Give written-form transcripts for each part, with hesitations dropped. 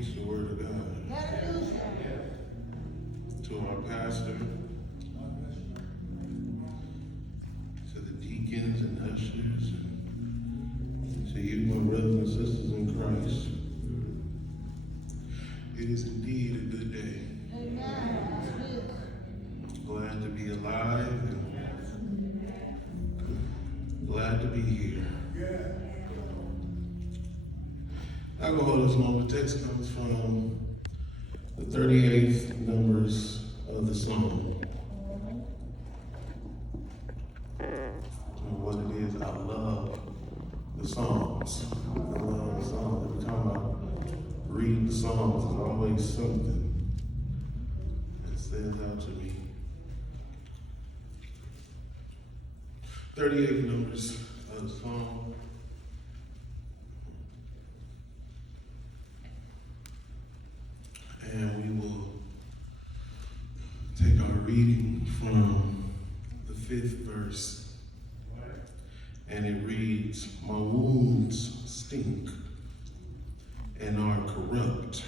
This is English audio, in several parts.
preach the word of God. To our pastor, to the deacons and ushers, and to you, my brothers and sisters in Christ. It is indeed a good day. Amen. Glad to be alive and glad to be here. Alcohol this moment. The text comes from the 38th numbers of the Psalm. And what it is, I love the Psalms. I love the Psalms. Every time I read the Psalms, there's always something that stands out to me. 38 numbers of the Psalm. And we will take our reading from the 5th verse. And it reads, "My wounds stink and are corrupt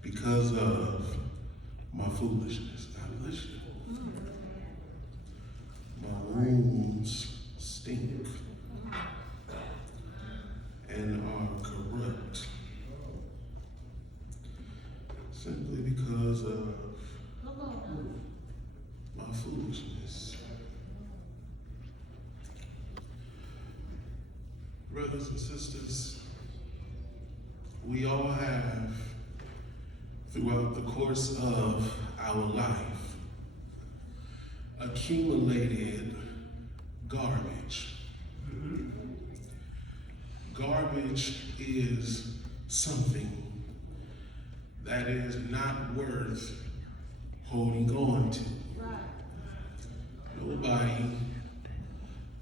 because of my foolishness." God bless you. My wounds stink and are corrupt simply because of my foolishness. Brothers and sisters, we all have, throughout the course of our life, accumulated garbage. Garbage is something that is not worth holding on to. Nobody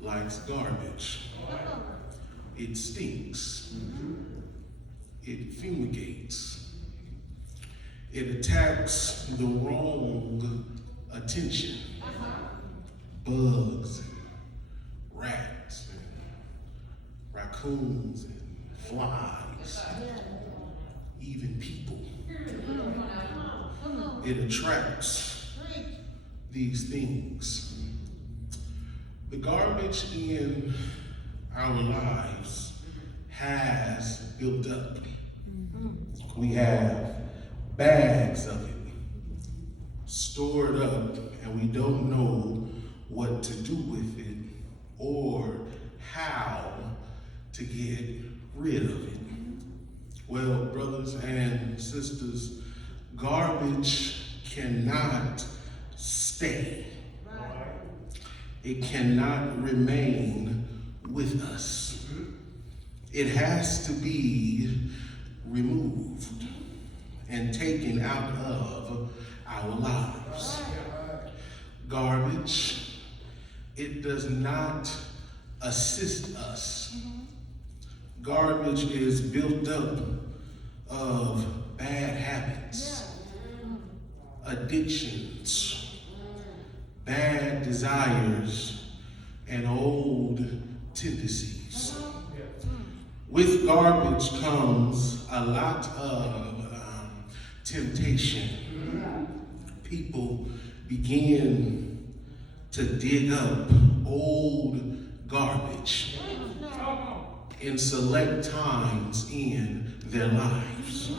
likes garbage. It stinks. It fumigates. It attacks the wrong attention. Bugs, and rats, and raccoons, and flies, even people. It attracts these things. The garbage in our lives has built up. We have bags of it stored up, and we don't know what to do with it or how to get rid of it. Well, brothers and sisters, garbage cannot stay. It cannot remain with us. It has to be removed and taken out of our lives. Garbage, it does not assist us. Garbage is built up of bad habits, addictions, bad desires, and old tendencies. With garbage comes a lot of temptation. People begin to dig up old garbage in select times in their lives.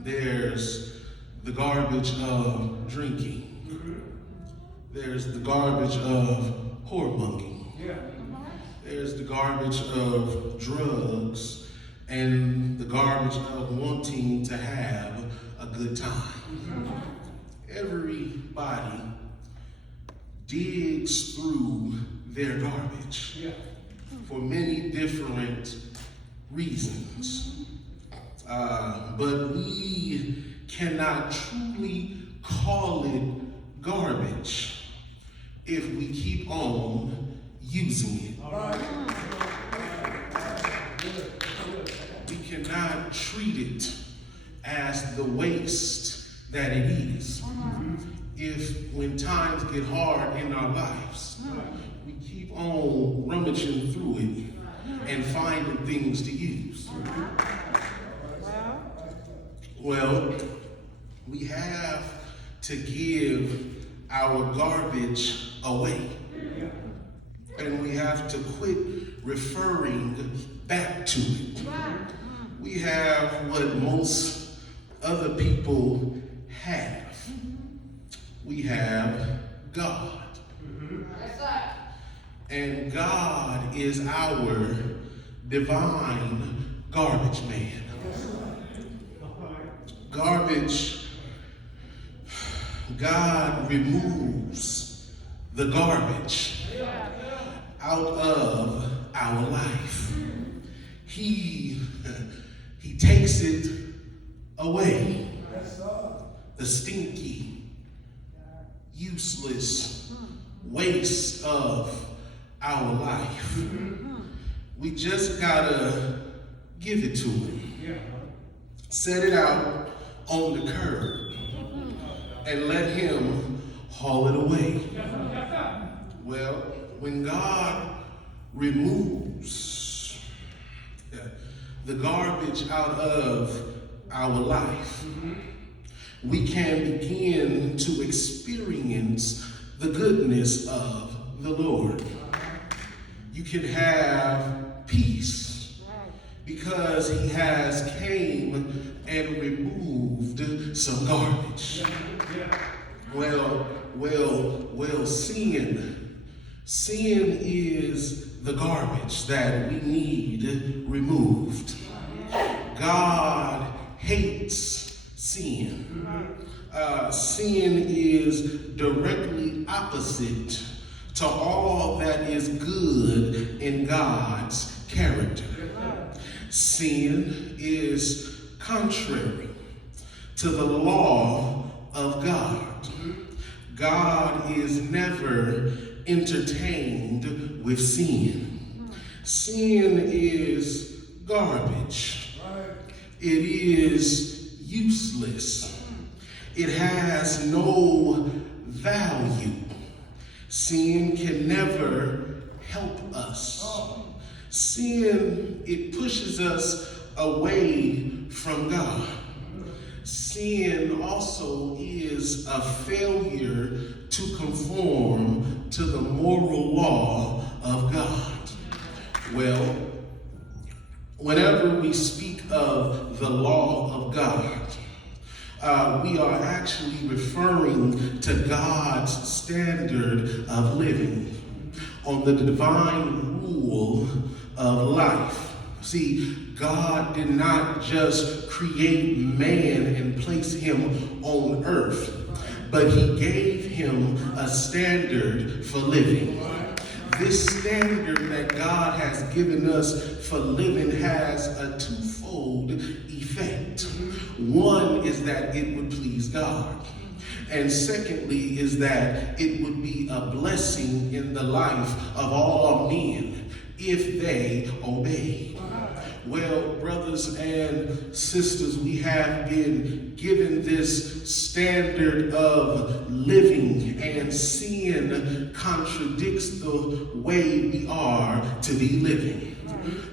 There's the garbage of drinking. There's the garbage of whoremongering. There's the garbage of drugs and the garbage of wanting to have a good time. Everybody digs through their garbage for many different reasons. But we cannot truly call it garbage if we keep on using it. We cannot treat it as the waste that it is. If when times get hard in our lives, we keep on rummaging through it and finding things to use. Well, we have to give our garbage away. And we have to quit referring back to it. We have what most other people have. We have God. And God is our divine garbage man. Garbage, God removes the garbage out of our life. He takes it away. The stinky, useless waste of our life. We just gotta give it to him. Set it out on the curb and let him haul it away. Well, when God removes the garbage out of our life, we can begin to experience the goodness of the Lord. You can have peace because he has came and removed some garbage. Well, sin is the garbage that we need removed. God hates sin. Sin is directly opposite to all that is good in God's character. Sin is contrary to the law of God. God is never entertained with sin. Sin is garbage. It is useless. It has no value. Sin can never help us. Sin, it pushes us away from God. Sin also is a failure to conform to the moral law of God. Well, whenever we speak of the law of God, we are actually referring to God's standard of living, on the divine rule of life. See, God did not just create man and place him on earth, but he gave him a standard for living. This standard that God has given us for living has a twofold effect. One is that it would please God. And secondly is that it would be a blessing in the life of all men if they obey. Well, brothers and sisters, we have been given this standard of living, and sin contradicts the way we are to be living.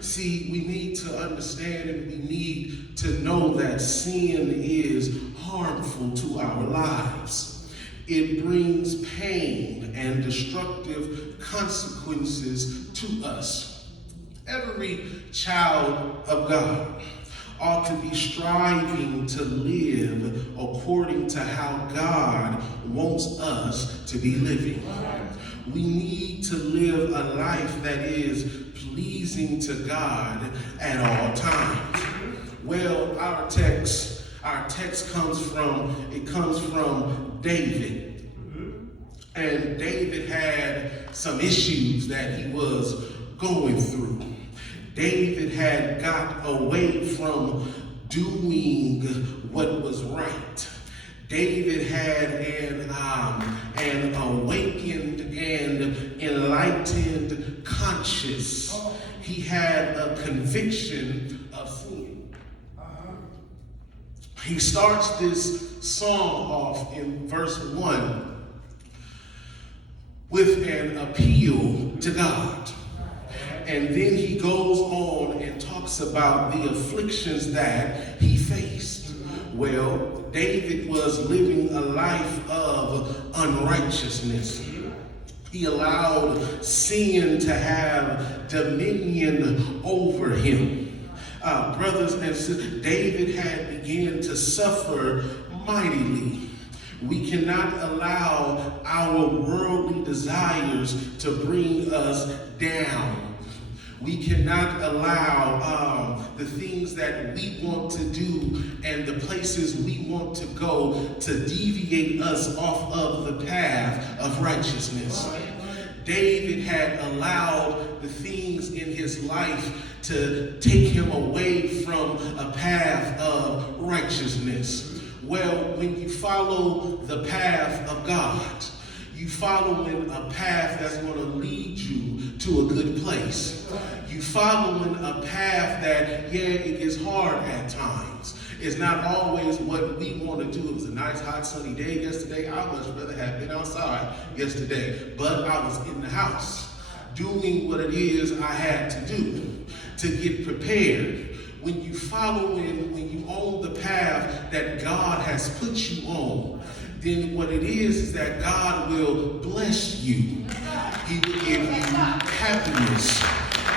See, we need to understand and we need to know that sin is harmful to our lives. It brings pain and destructive consequences to us. Every child of God ought to be striving to live according to how God wants us to be living. We need to live a life that is pleasing to God at all times. Well, our text comes from David. And David had some issues that he was going through. David had got away from doing what was right. David had an awakened and enlightened conscience. He had a conviction of sin. He starts this song off in verse 1 with an appeal to God. And then he goes on and talks about the afflictions that he faced. Well, David was living a life of unrighteousness. He allowed sin to have dominion over him. Brothers and sisters, David had begun to suffer mightily. We cannot allow our worldly desires to bring us down. We cannot allow the things that we want to do and the places we want to go to deviate us off of the path of righteousness. David had allowed the things in his life to take him away from a path of righteousness. Well, when you follow the path of God, you following a path that's going to lead you to a good place. You following a path that, yeah, it gets hard at times. It's not always what we want to do. It was a nice, hot, sunny day yesterday. I much rather have been outside yesterday. But I was in the house doing what it is I had to do to get prepared. When you when you own the path that God has put you on, then what it is that God will bless you. He will give you happiness.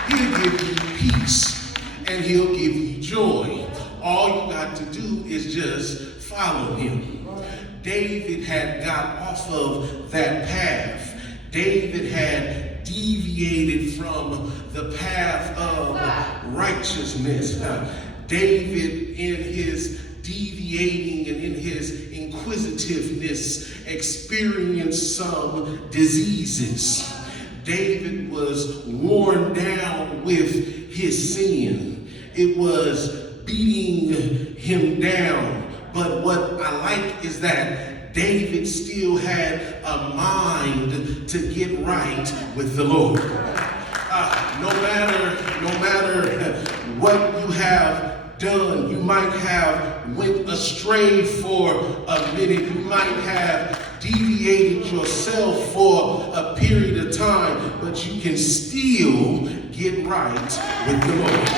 He'll give you peace. And he'll give you joy. All you got to do is just follow him. David had got off of that path. David had deviated from the path of righteousness. David, in his deviating and in his inquisitiveness, experienced some diseases. David was worn down with his sin. It was beating him down. But what I like is that David still had a mind to get right with the Lord. No matter what you have done, you might have went astray for a minute. You might have deviated yourself for a period of time, but you can still get right with the Lord.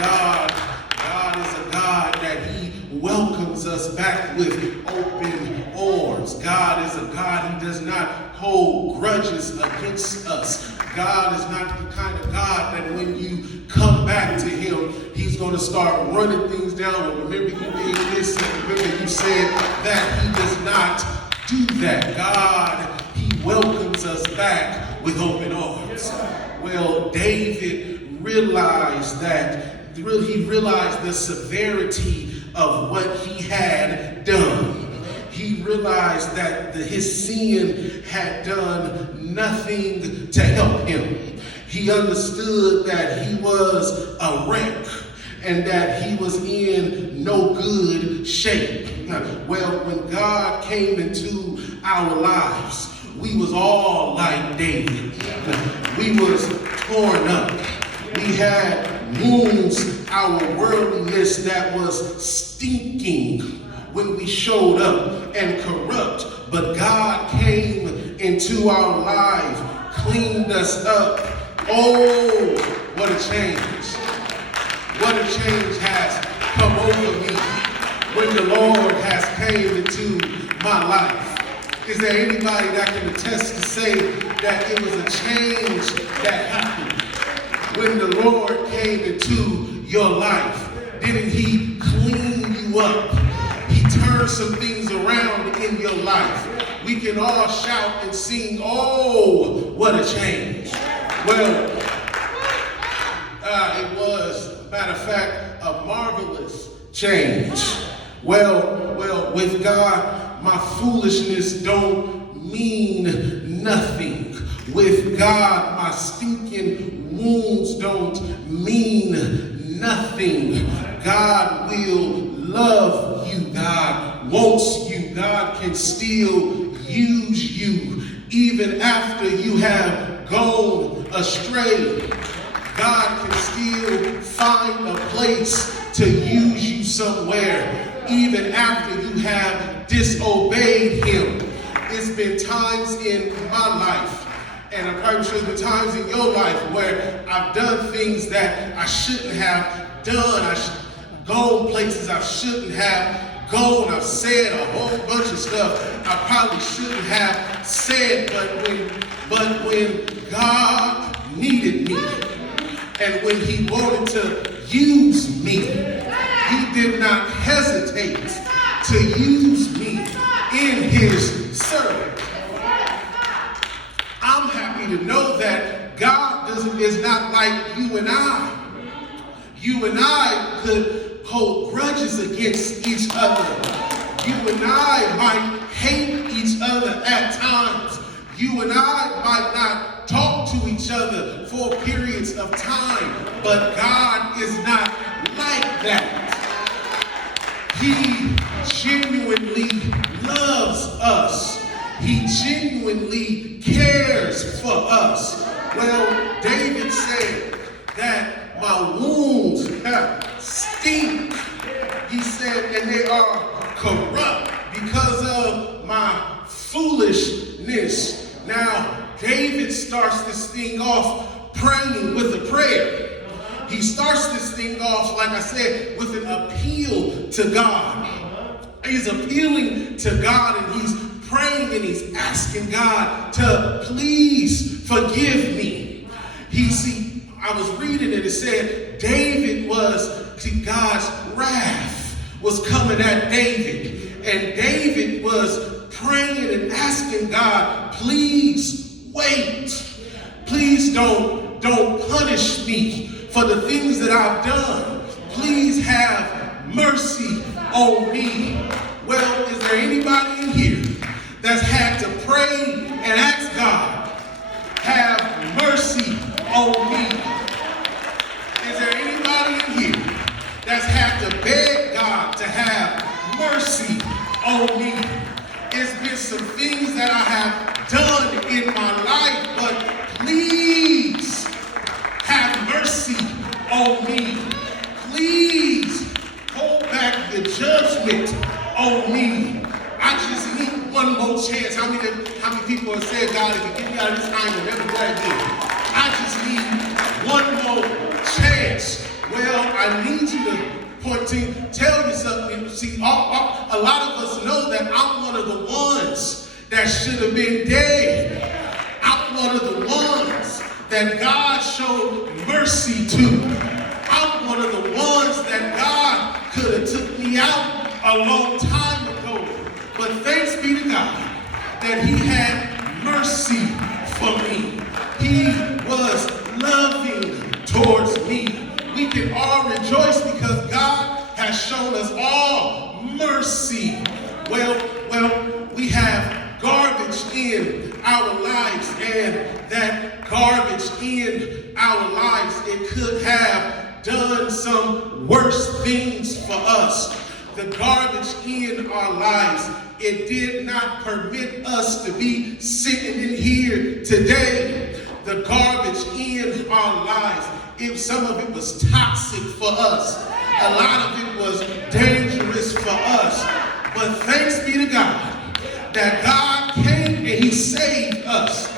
God is a God that he welcomes us back with open arms. God is a God, he does not hold grudges against us. God is not the kind of God that when you come back to him, he's going to start running things down. Well, remember you did this, and remember you said that. He does not do that. God, he welcomes us back with open arms. Well, David realized the severity of what he had done. He realized that his sin had done nothing to help him. He understood that he was a wreck and that he was in no good shape. Well, when God came into our lives, we was all like David. We was torn up. We had wounds, our worldliness that was stinking when we showed up and corrupt. But God came into our life, cleaned us up. Oh, what a change. What a change has come over me when the Lord has came into my life. Is there anybody that can attest to say that it was a change that happened when the Lord came into your life? Didn't he clean you up? He turned some things around in your life. We can all shout and sing, oh, what a change. Well, it was, matter of fact, a marvelous change. Well, with God, my foolishness don't mean nothing. With God, my stinking wounds don't mean nothing. God will love you. God wants you. God can still use you even after you have gone astray. God can still find a place to use you somewhere even after you have disobeyed him. It's been times in my life, and I'm probably sure there's been times in your life where I've done things that I shouldn't have done. gone places I shouldn't have gone. I've said a whole bunch of stuff I probably shouldn't have said, but when God needed me and when he wanted to use me, he did not hesitate to use me in his service. I'm happy to know that God is not like you and I. You and I could hold grudges against each other. You and I might hate each other at times. You and I might not talk to each other for periods of time, but God is not like that. He genuinely loves us. He genuinely cares for us. Well, David said that my wounds stink. He said, and they are corrupt because of my foolishness. Now, David starts this thing off praying with a prayer. He starts this thing off, like I said, with an appeal to God. He's appealing to God and he's praying and he's asking God to please forgive me. I was reading it, it said God's wrath was coming at David. And David was praying and asking God, please wait. Please don't punish me for the things that I've done. Please have mercy on me. Well, is there anybody in here that's had to pray and ask God, have mercy on me? Is there anybody in here that's had to beg God to have mercy on me? It's been some things that I have done in my life, but please have mercy on me. Please hold back the judgment on me. I just need one more chance. How many people have said, God, if you get me out of this, I ain't gonna never do that again. I just need one more chance. Well, I need you to tell you something. See, a lot of us know that I'm one of the ones that should have been dead. I'm one of the ones that God showed mercy to. I'm one of the ones that God could have took me out a long time ago. But thanks be to God that he had mercy for me. He was loving towards me. We can all rejoice because God has shown us all mercy. Well, we have garbage in our lives, and that garbage in our lives, it could have done some worse things for us. The garbage in our lives, it did not permit us to be sitting in here today. The garbage in our lives, some of it was toxic for us. A lot of it was dangerous for us. But thanks be to God that God came and he saved us.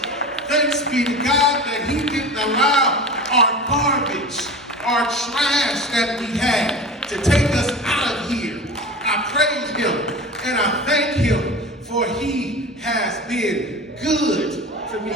Thanks be to God that he didn't allow our garbage, our trash that we had to take us out of here. I praise him and I thank him for he has been good to me.